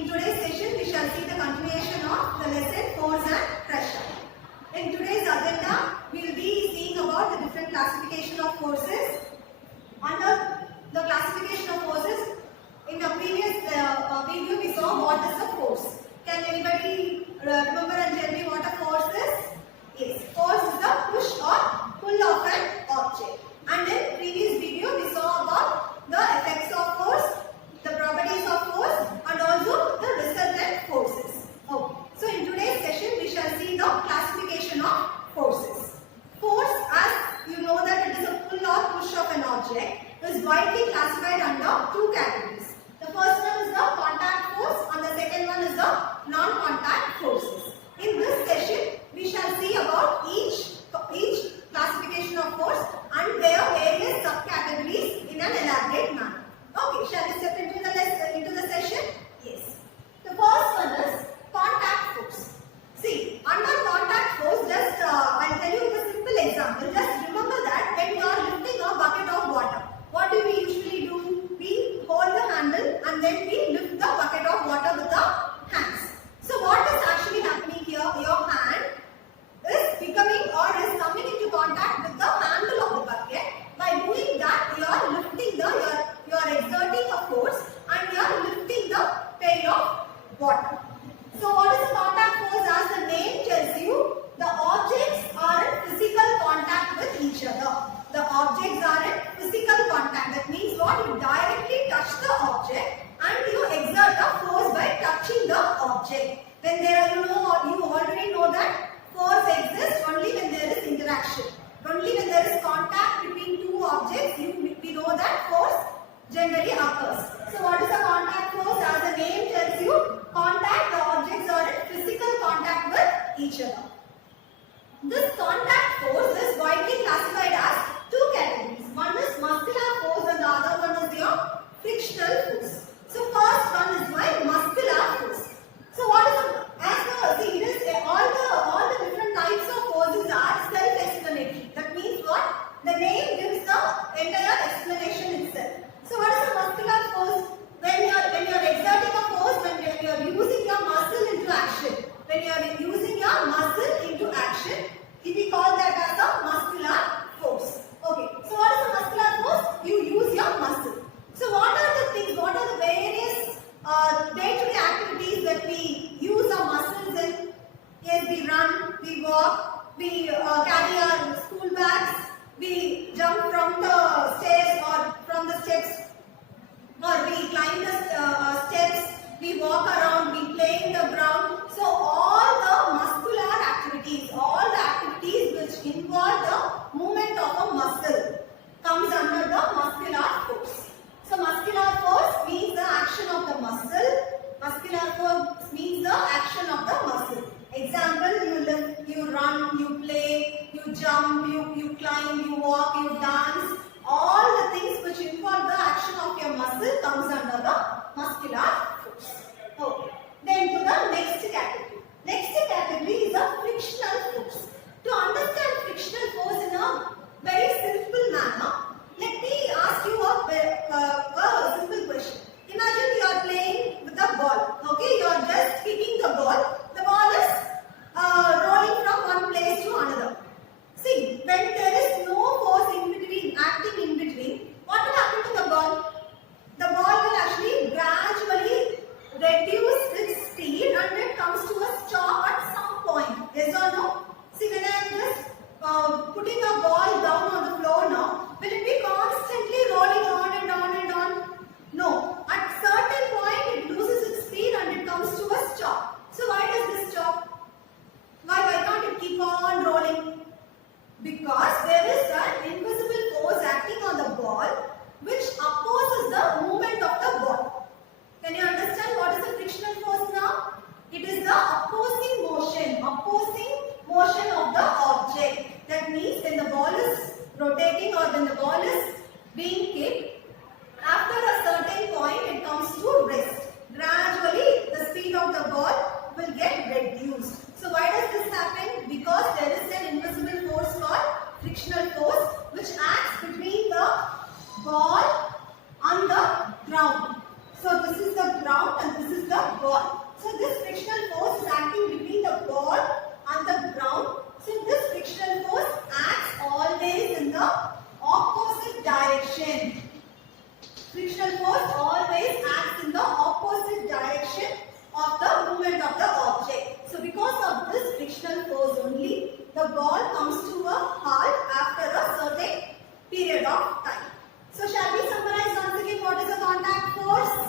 In today's session, we shall see the continuation of the lesson force and pressure. In today's agenda, we will be seeing about the different classification of forces. Under the classification of forces, in the previous video, we saw what is a force. Can anybody remember and tell me what a force is? Yes, force is the push or pull of an object. And in previous video, we saw about the effects of force, the properties of force, and also the resultant forces. Okay. So in today's session, we shall see the classification of forces. Force, as you know that it is a pull or push of an object, is widely classified under two categories. The first one is the contact force and the second one is the non-contact forces. In this session, we shall see about each classification of force and their various subcategories in an elaborate manner. Okay, shall we step into the session? Yes. The first one is contact force. See, under contact force, just I'll tell you a simple example. Just remember that when you are lifting a bucket of water, what do we usually do? We hold the handle and then we lift the bucket of water with the hands. So what is actually happening here? Your hand is becoming or is coming into contact with the handle of the bucket. By doing that, you are lifting you are exerting a force and you are lifting the pail of water. So what is the contact force? As the name tells you, the objects are in physical contact with each other. The objects are in physical contact. That means what? You directly touch the object and you exert a force by touching the object. When there are, you already know that force exists only when there is interaction. Only when there is contact between two objects, we know that force generally occurs. So what is a contact force? As the name tells you, contact, the objects are in physical contact with each other. This contact force is widely classified as two categories. One is muscular force and the other one is your frictional force. So first one is my muscular force. So what is all the different types of forces are self-explanatory. That means what? The name gives the entire explanation itself. So what is a muscular force? When you are exerting a force, when you are using your muscle into action. When you are using your muscle into action, we call that as a muscular force. Okay. So what is a muscular force? You use your muscle. So what are the things? What are the various day-to-day activities that we use our muscles in? Yes, we run, we walk, we carry our school bags, we jump from the stairs or from the steps, or we climb the steps, we walk around, we play in the ground. So all the muscular activities, all the activities which involve the movement of a muscle comes under the muscular force. So muscular force means the action of the muscle. Muscular force means the action of the muscle. Example, you lift, you run, you play, you jump, you climb, you walk, you dance. All the things which involve the action of your muscle comes under the muscular force. Okay. Then to the next category. Next category is a frictional force. To understand frictional force in a very simple manner, let me ask you a simple question. Imagine you are playing with a ball. Okay, you are just kicking the ball. The ball is rolling from one place to another. See, when there is no force in between, direction. Frictional force always acts in the opposite direction of the movement of the object. So because of this frictional force only, the ball comes to a halt after a certain period of time. So shall we summarize once again what is a contact force?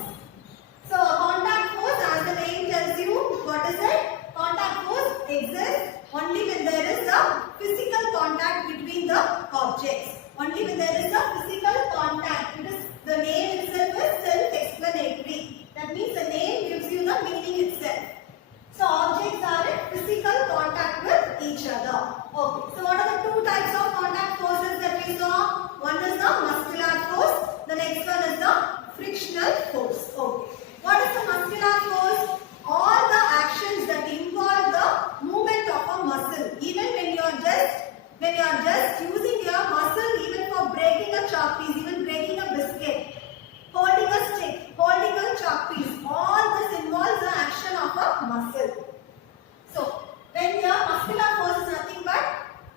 So a contact force, as the name tells you, what is it? Contact force exists only when there is a physical contact between the objects. Only when there is a physical contact. It is, the name itself is self-explanatory. That means the name gives you the meaning itself. So objects are in physical contact with each other. Okay. So what are the two types of contact forces that we saw? One is the muscular force. The next one is the frictional force. Okay. What is the muscular force? All the actions that involve the movement of a muscle. Even when you are just using your muscle, even for breaking a chalk piece, even breaking a biscuit, holding a stick, holding a chalk piece, all this involves the action of a muscle. So, when your muscular force is nothing but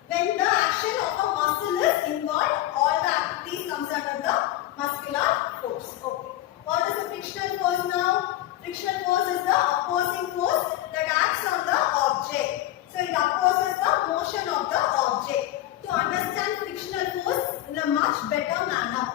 when the action of a muscle is involved, all the activities comes under the muscular force. Okay. What is the frictional force now? Frictional force is the opposing force that acts on the object. So it opposes the motion of the object. To understand frictional force in a much better manner,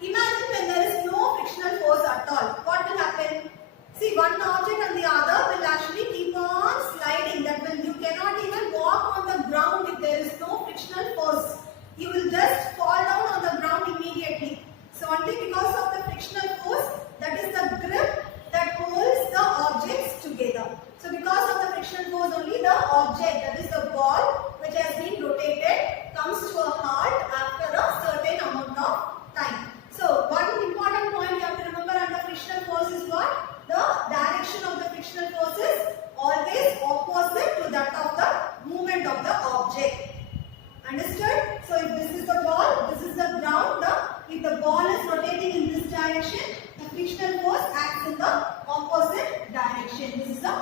imagine when there is no frictional force at all. What will happen? See, one object and the other will actually keep on sliding. That will, you cannot even walk on the ground if there is no frictional force. You will just fall down on the ground immediately. So only because of the frictional force, that is the grip that holds the objects together. So because of the friction force only, the object, that is the ball which has been rotated, comes to a halt after a certain amount of time. So one important point you have to remember under frictional force is what? The direction of the frictional force is always opposite to that of the movement of the object. Understood? So if this is the ball, this is the ground, if the ball is rotating in this direction, the frictional force acts in the opposite direction. This is the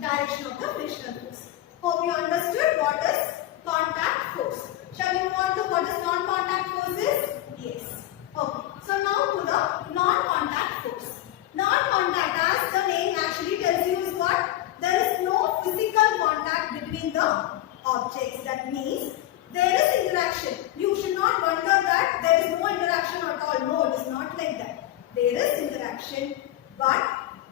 direction of the frictional force. Hope you understood what is contact force. Shall we move on to what is non-contact forces? Yes. Okay. So now to the non-contact force. Non-contact, as the name actually tells you, is what? There is no physical contact between the objects. That means there is interaction. You should not wonder that there is no interaction at all. No, it is not like that. There is interaction, but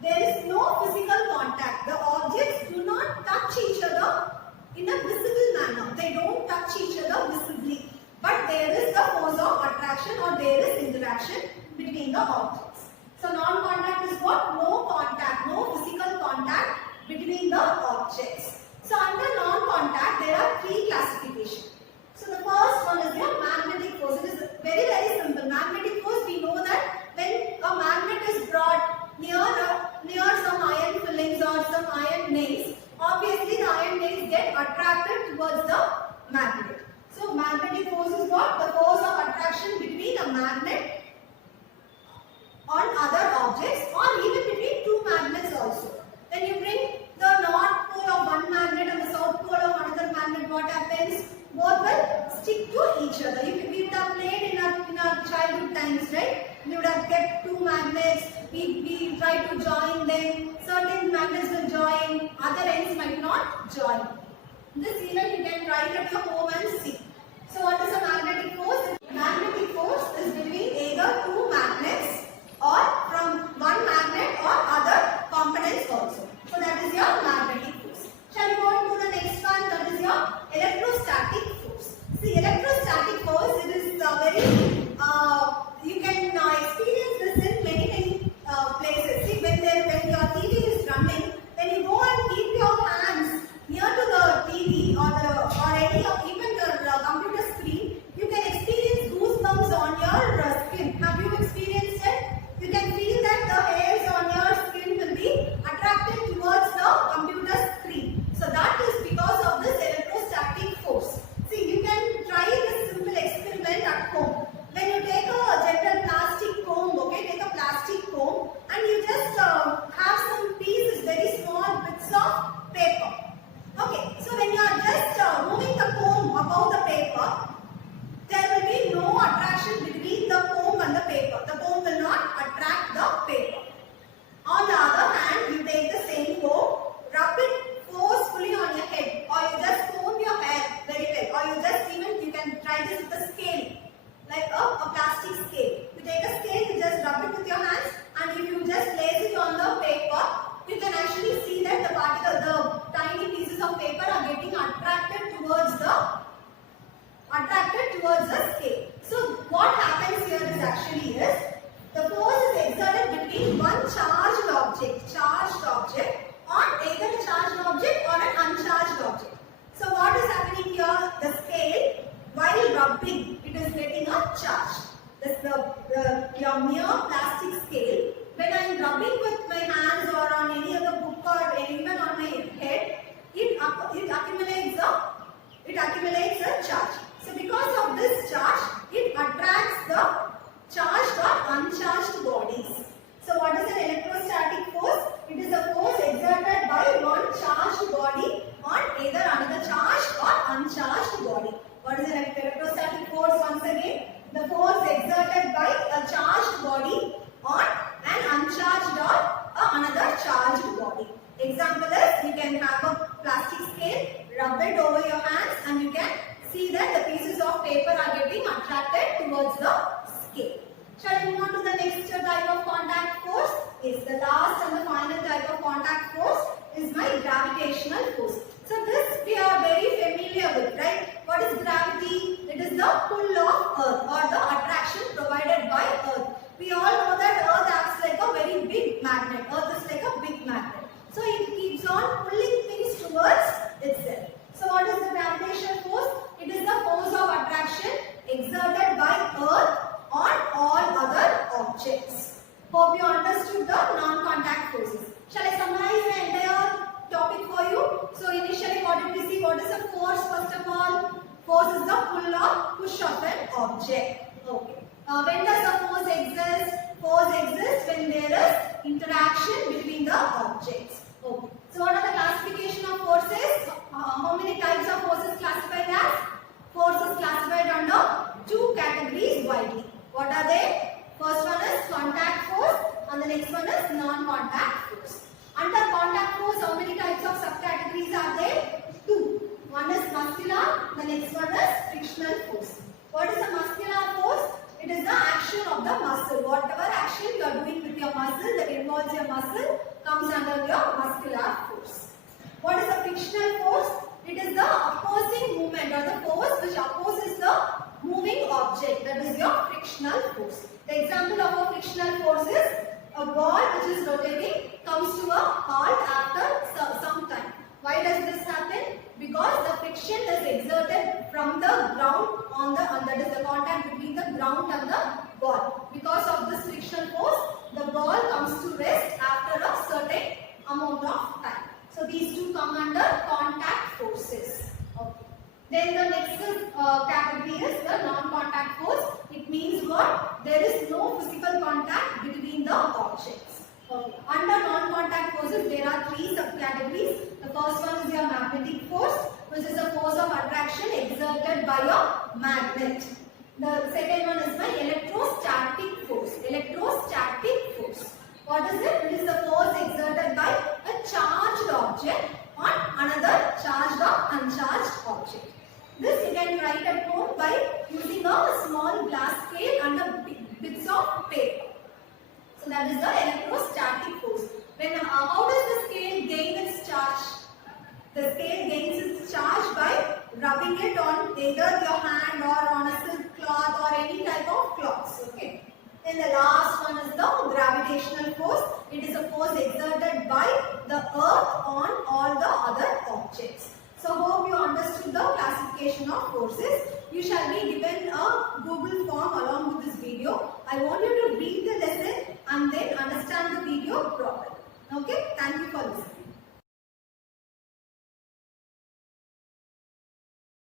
there is no physical contact. The objects do not touch each other in a visible manner. They don't touch each other visibly. But there is the force of attraction, or there is interaction between the objects. So non-contact is what? No contact, no physical contact between the objects. So under non-contact, there are three classifications. So the first one is the magnetic force. It is very, very simple. Magnetic force, we know that when a magnet is brought near some iron fillings or some iron nails, obviously the iron nails get attracted towards the magnet. So magnetic force is what? The force of attraction between a magnet on other objects, or even between two magnets also. When you bring the north pole of one magnet and the south pole of another magnet, what happens? Both will stick to each other. We would have played in our childhood times, right? We would have kept two magnets, we try to join them. Certain magnets will join, other ends might not join. This even you can write at your home and see. So what is a magnetic force? Magnetic force is between either two magnets or from one magnet or other components also. So that is your magnetic force. Shall we go on to the next one? That is your electrostatic force. See, electrostatic force, it is very, you can experience this in many places. See, when your TV is running, when you go and keep your hands near to the TV or any of even the computer screen, you can experience goosebumps on your your mere plastic scale, when I am rubbing with my hands or on any other book or even on my head, it accumulates a charge. So because of this charge, it attracts the charged or uncharged bodies. So what is an electrostatic force? It is a force exerted by one charged body on either another charged or uncharged body. What is an electrostatic force? Once again, the force exerted by a charged body on an uncharged or another charged body. Example is, you can have a plastic scale, rub it over your hands and you can see that the pieces of paper are getting attracted towards the scale. Shall we move on to the next type of contact force? Yes, the last and the final type of contact force is my gravitational force. So this we are very familiar with, right? What is gravity? It is the pull of earth or the attraction provided by earth. We all know that earth acts like a very big magnet. Earth is like a big magnet. So it keeps on pulling things towards itself. So what is the gravitational force? It is the force of attraction exerted by earth on all other objects. Hope you understood the non-contact forces. Shall I summarize the entire topic for you? So initially what did we see? What is a force first of all? Force is the pull or push of an object. Okay. When does the force exist? Force exists when there is interaction between the objects. Okay. So what are the classification of forces? How many types of forces classified as? Forces classified under two categories widely. What are they? First one is contact force and the next one is non-contact force. Under contact force, how many types of subcategories are there? Two. One is muscular, the next one is frictional force. What is a muscular force? It is the action of the muscle. Whatever action you are doing with your muscle that involves your muscle comes under your muscular force. What is a frictional force? It is the opposing movement or the force which opposes the moving object. That is your frictional force. The example of a frictional force is a ball which is rotating comes to a halt after some time. Why does this happen? Because the friction is exerted from the ground on the that is the contact between the ground and the ball. Because of this frictional force, the ball comes to rest after a certain amount of time. So these two come under contact forces. Okay. Then the next category is the non-contact force. It means what? There is no physical contact between the objects. Okay. Under non-contact forces, there are three subcategories. The first one is your magnetic force, which is a force of attraction exerted by a magnet. The second one is my electrostatic force. Electrostatic force. What is it? It is the force exerted by a charged object on another charged or uncharged object. This you can write at home by using a small glass scale and bits of paper. So that is the electrostatic force. How does the scale gain its charge? The scale gains its charge by rubbing it on either your hand or on a silk cloth or any type of cloths. Okay. Then the last one is the gravitational force. It is a force exerted by the earth on all the other objects. So hope you understood the classification of forces. You shall be given a Google form along with this video. I want you to read the lesson and then understand the video properly. Okay? Thank you for listening.